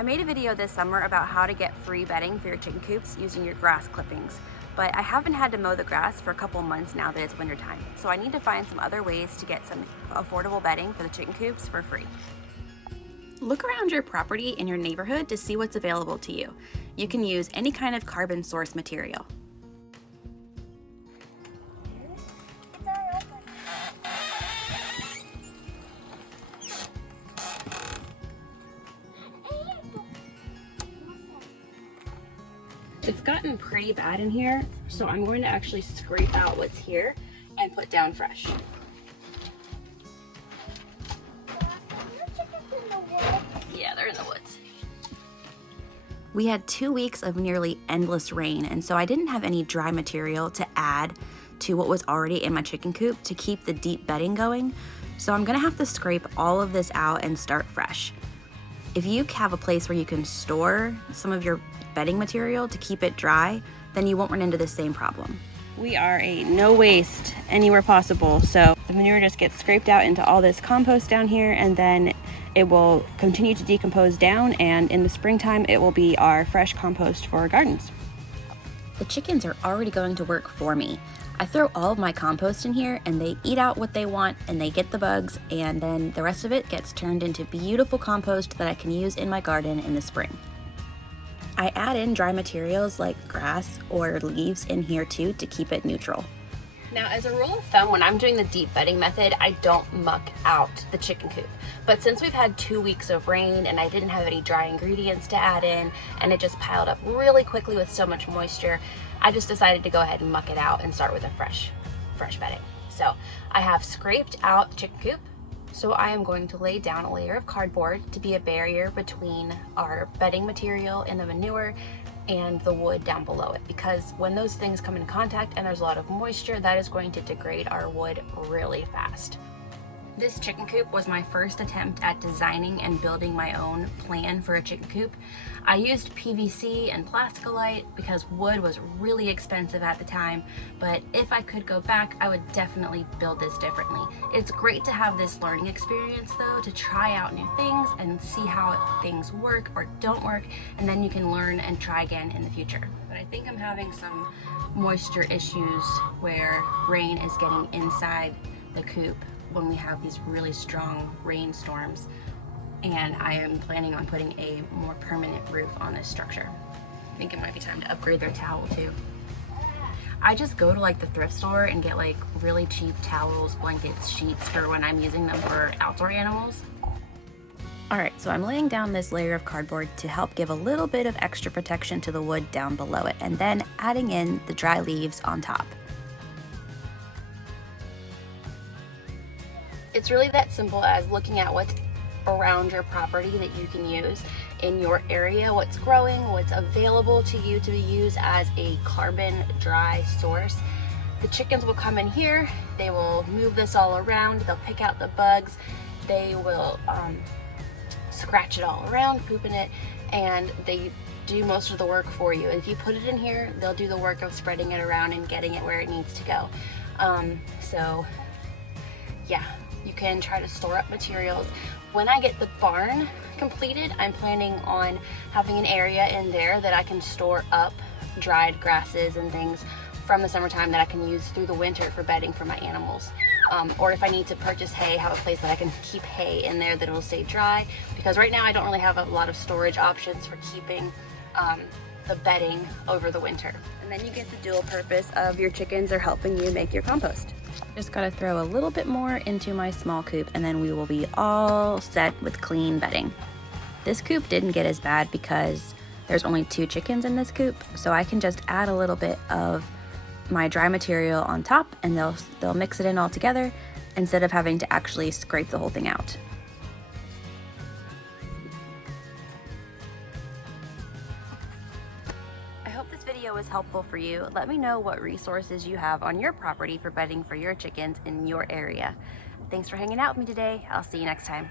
I made a video this summer about how to get free bedding for your chicken coops using your grass clippings, but I haven't had to mow the grass for a couple months now that it's wintertime, so I need to find some other ways to get some affordable bedding for the chicken coops for free. Look around your property in your neighborhood to see what's available to you. You can use any kind of carbon source material. It's gotten pretty bad in here, so I'm going to actually scrape out what's here and put down fresh. Yeah, they're in the woods. We had 2 weeks of nearly endless rain, and so I didn't have any dry material to add to what was already in my chicken coop to keep the deep bedding going. So I'm gonna have to scrape all of this out and start fresh. If you have a place where you can store some of your bedding material to keep it dry, then you won't run into the same problem. We are a no waste anywhere possible, so the manure just gets scraped out into all this compost down here, and then it will continue to decompose down, and in the springtime it will be our fresh compost for our gardens. The chickens are already going to work for me. I throw all of my compost in here and they eat out what they want and they get the bugs, and then the rest of it gets turned into beautiful compost that I can use in my garden in the spring. I add in dry materials like grass or leaves in here too to keep it neutral. Now, as a rule of thumb, when I'm doing the deep bedding method, I don't muck out the chicken coop. But since we've had 2 weeks of rain and I didn't have any dry ingredients to add in, and it just piled up really quickly with so much moisture, I just decided to go ahead and muck it out and start with a fresh bedding. So I have scraped out the chicken coop. So I am going to lay down a layer of cardboard to be a barrier between our bedding material and the manure and the wood down below it, because when those things come in contact and there's a lot of moisture, that is going to degrade our wood really fast. This chicken coop was my first attempt at designing and building my own plan for a chicken coop. I used PVC and Plascolite because wood was really expensive at the time, but if I could go back, I would definitely build this differently. It's great to have this learning experience though, to try out new things and see how things work or don't work, and then you can learn and try again in the future. But I think I'm having some moisture issues where rain is getting inside the coop when we have these really strong rainstorms, and I am planning on putting a more permanent roof on this structure. I think it might be time to upgrade their towel too. I just go to like the thrift store and get like really cheap towels, blankets, sheets for when I'm using them for outdoor animals. All right, so I'm laying down this layer of cardboard to help give a little bit of extra protection to the wood down below it, and then adding in the dry leaves on top. It's really that simple as looking at what's around your property that you can use in your area, what's growing, what's available to you to be used as a carbon dry source. The chickens will come in here, they will move this all around, they'll pick out the bugs, they will scratch it all around, poop in it, and they do most of the work for you. If you put it in here, they'll do the work of spreading it around and getting it where it needs to go. So yeah, you can try to store up materials. When I get the barn completed, I'm planning on having an area in there that I can store up dried grasses and things from the summertime that I can use through the winter for bedding for my animals. Or if I need to purchase hay, have a place that I can keep hay in there that it'll stay dry, because right now I don't really have a lot of storage options for keeping the bedding over the winter. And then you get the dual purpose of your chickens are helping you make your compost. Just gotta throw a little bit more into my small coop, and then we will be all set with clean bedding. This coop didn't get as bad because there's only 2 chickens in this coop, so I can just add a little bit of my dry material on top and they'll mix it in all together instead of having to actually scrape the whole thing out. I hope this video was helpful for you. Let me know what resources you have on your property for bedding for your chickens in your area. Thanks for hanging out with me today. I'll see you next time.